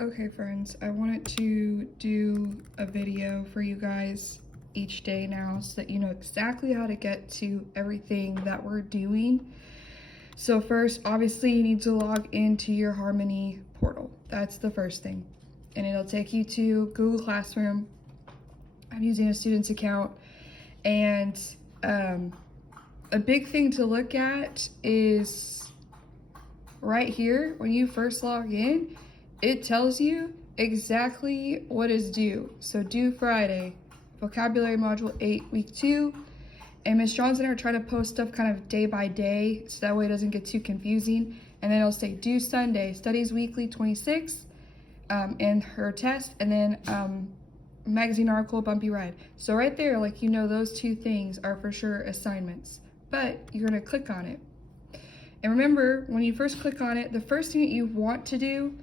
Okay, friends, I wanted to do a video for you guys each day now so that you know exactly how to get to everything that we're doing. So first, obviously, you need to log into your Harmony portal. That's the first thing. And it'll take you to Google Classroom. I'm using a student's account. And a big thing to look at is right here, when you first log in, it tells you exactly what is due. So due Friday, vocabulary module 8, week 2. And Miss Johnson are trying to post stuff kind of day by day, so that way it doesn't get too confusing. And then it'll say due Sunday, studies weekly 26, and her test, and then magazine article, bumpy ride. So right there, like, you know, those two things are for sure assignments, but you're gonna click on it. And remember, when you first click on it, the first thing that you want to do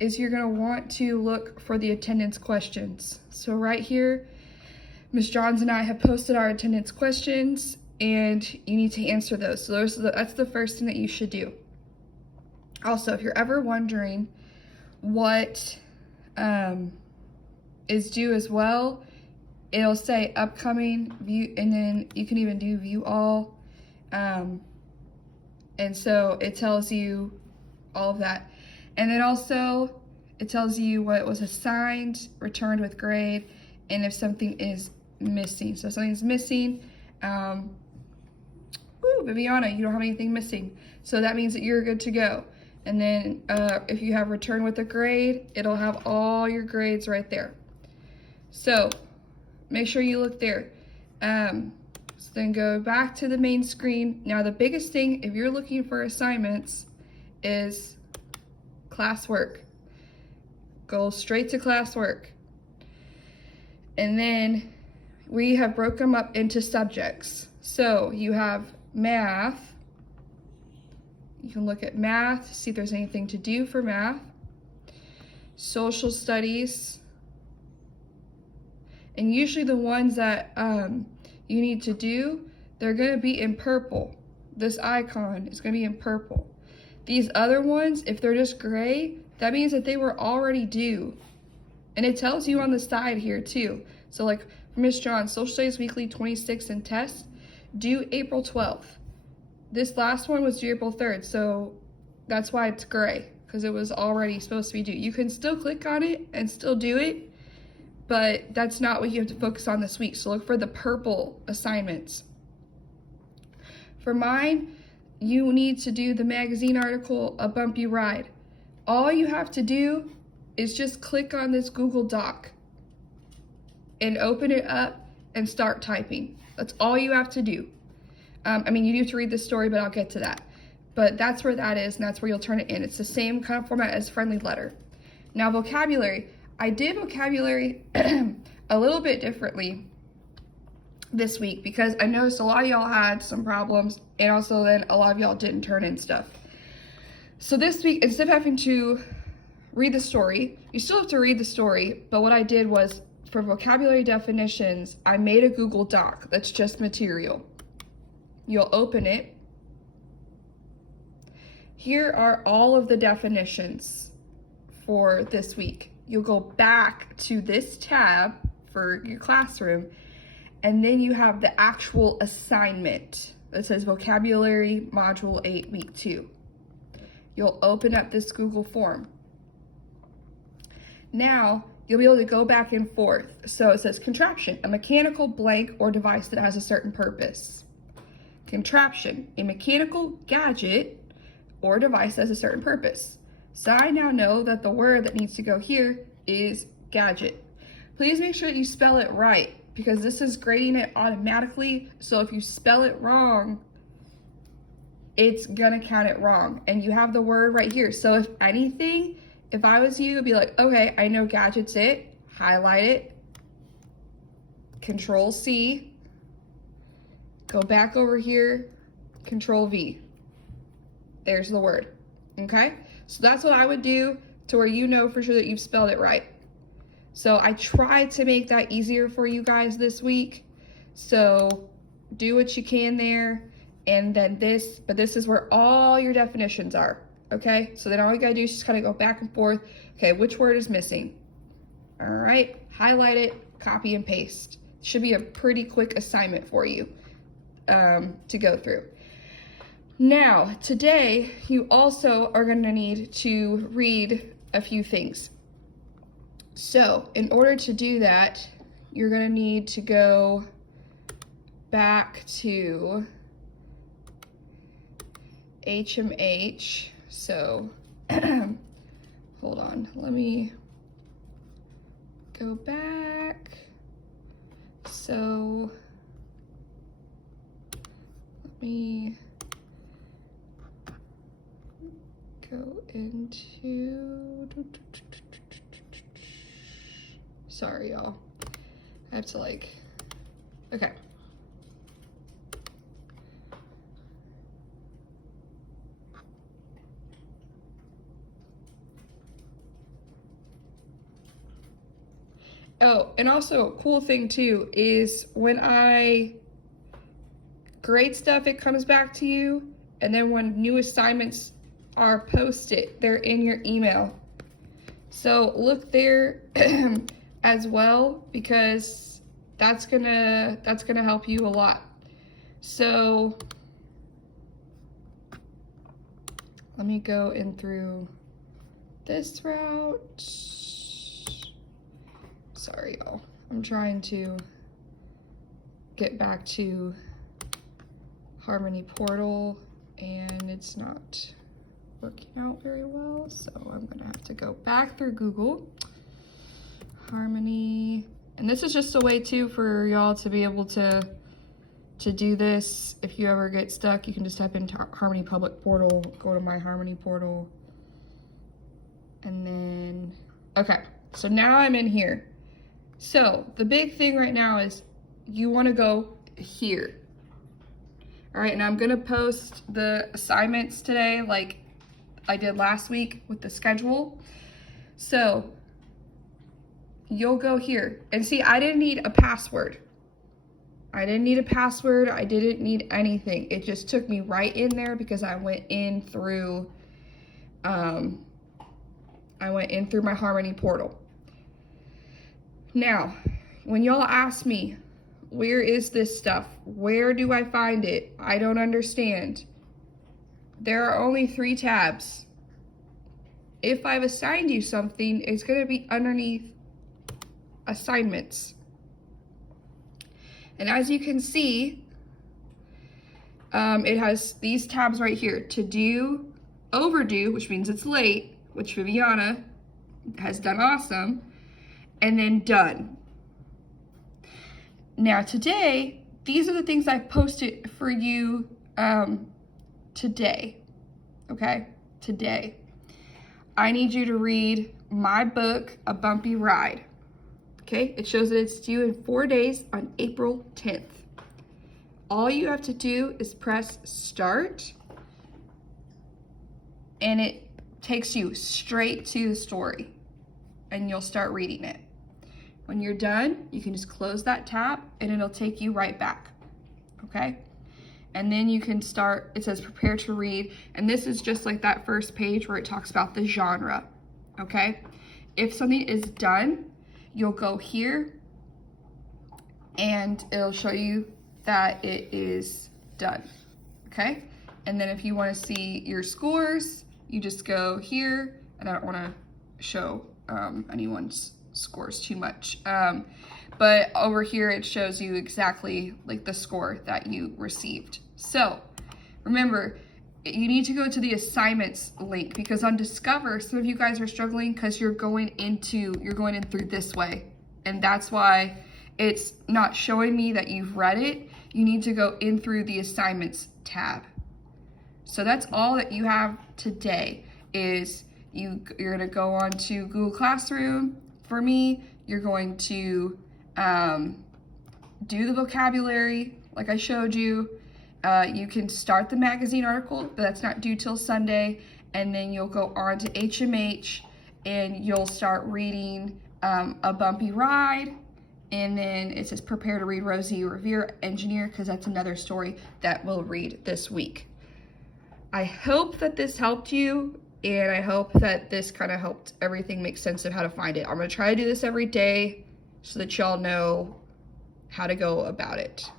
is you're gonna want to look for the attendance questions. So right here, Ms. Johns and I have posted our attendance questions, and you need to answer those. So that's the first thing that you should do. Also, if you're ever wondering what is due as well, it'll say upcoming, view, and then you can even do view all. And so it tells you all of that. And then also it tells you what was assigned, returned with grade, and if something is missing. So if something's missing, Viviana, you don't have anything missing. So that means that you're good to go. And then if you have returned with a grade, it'll have all your grades right there. So make sure you look there. So then go back to the main screen. Now the biggest thing, if you're looking for assignments, is classwork. Go straight to classwork. And then we have broken them up into subjects. So you have math. You can look at math, see if there's anything to do for math. Social studies. And usually the ones that you need to do, they're gonna be in purple. This icon is gonna be in purple. These other ones, if they're just gray, that means that they were already due. And it tells you on the side here too. So like for Miss John, Social Studies Weekly 26 and test, due April 12th. This last one was due April 3rd, so that's why it's gray, because it was already supposed to be due. You can still click on it and still do it, but that's not what you have to focus on this week. So look for the purple assignments. For mine, you need to do the magazine article, A Bumpy Ride. All you have to do is just click on this Google Doc and open it up and start typing. That's all you have to do. I mean, you do have to read the story, but I'll get to that. But that's where that is, and that's where you'll turn it in. It's the same kind of format as Friendly Letter. Now, vocabulary. I did vocabulary a little bit differently this week because I noticed a lot of y'all had some problems, and also then a lot of y'all didn't turn in stuff. So this week, instead of having to read the story, you still have to read the story, but what I did was, for vocabulary definitions, I made a Google Doc that's just material. You'll open it. Here are all of the definitions for this week. You'll go back to this tab for your classroom, and then you have the actual assignment that says Vocabulary Module 8, Week 2. You'll open up this Google form. Now, you'll be able to go back and forth. So it says contraption, a mechanical blank or device that has a certain purpose. Contraption, a mechanical gadget or device that has a certain purpose. So I now know that the word that needs to go here is gadget. Please make sure that you spell it right, because this is grading it automatically. So if you spell it wrong, it's gonna count it wrong. And you have the word right here. So if anything, if I was you, it'd be like, okay, I know gadget's it, highlight it, Control C, go back over here, Control V. There's the word, okay? So that's what I would do to where you know for sure that you've spelled it right. So I tried to make that easier for you guys this week. So do what you can there. And then this is where all your definitions are. Okay, so then all you gotta do is just kind of go back and forth. Okay, which word is missing? All right, highlight it, copy and paste. Should be a pretty quick assignment for you to go through. Now, today, you also are gonna need to read a few things. So, in order to do that, you're gonna need to go back to HMH. So, hold on, let me go back. So, let me go into, sorry y'all, I have to like, okay. Oh, and also a cool thing too is when I grade stuff, it comes back to you, and then when new assignments are posted, they're in your email. So look there as well, because that's gonna help you a lot. So let me go in through this route. Sorry, y'all. I'm trying to get back to Harmony Portal, and it's not working out very well, so I'm gonna have to go back through Google. Harmony, and this is just a way too for y'all to be able to do this. If you ever get stuck, you can just type into Harmony Public Portal, go to My Harmony Portal, and then, okay, so now I'm in here. So the big thing right now is you want to go here. All right, and I'm gonna post the assignments today like I did last week with the schedule. So you'll go here and see, I didn't need a password. I didn't need a password. I didn't need anything. It just took me right in there because I went in through my Harmony Portal. Now, when y'all ask me, where is this stuff? Where do I find it? I don't understand. There are only 3 tabs. If I've assigned you something, it's gonna be underneath assignments. And as you can see, it has these tabs right here: to do, overdue, which means it's late, which Viviana has done awesome, and then done. Now today, these are the things I posted for you today, okay? Today. I need you to read my book, A Bumpy Ride, okay? It shows that it's due in 4 days on April 10th. All you have to do is press start, and it takes you straight to the story, and you'll start reading it. When you're done, you can just close that tab and it'll take you right back, okay? And then you can start, it says prepare to read, and this is just like that first page where it talks about the genre, okay? If something is done, you'll go here and it'll show you that it is done, okay? And then if you wanna see your scores, you just go here, and I don't wanna show anyone's scores too much, but over here it shows you exactly like the score that you received. So remember, you need to go to the assignments link, because on Discover, some of you guys are struggling because you're going in through this way, and that's why it's not showing me that you've read it. You need to go in through the assignments tab. So that's all that you have today. Is you're gonna go on to Google Classroom. For me, you're going to do the vocabulary like I showed you. You can start the magazine article, but that's not due till Sunday. And then you'll go on to HMH and you'll start reading A Bumpy Ride. And then it says prepare to read Rosie Revere, Engineer, because that's another story that we'll read this week. I hope that this helped you, and I hope that this kind of helped everything make sense of how to find it. I'm going to try to do this every day so that y'all know how to go about it.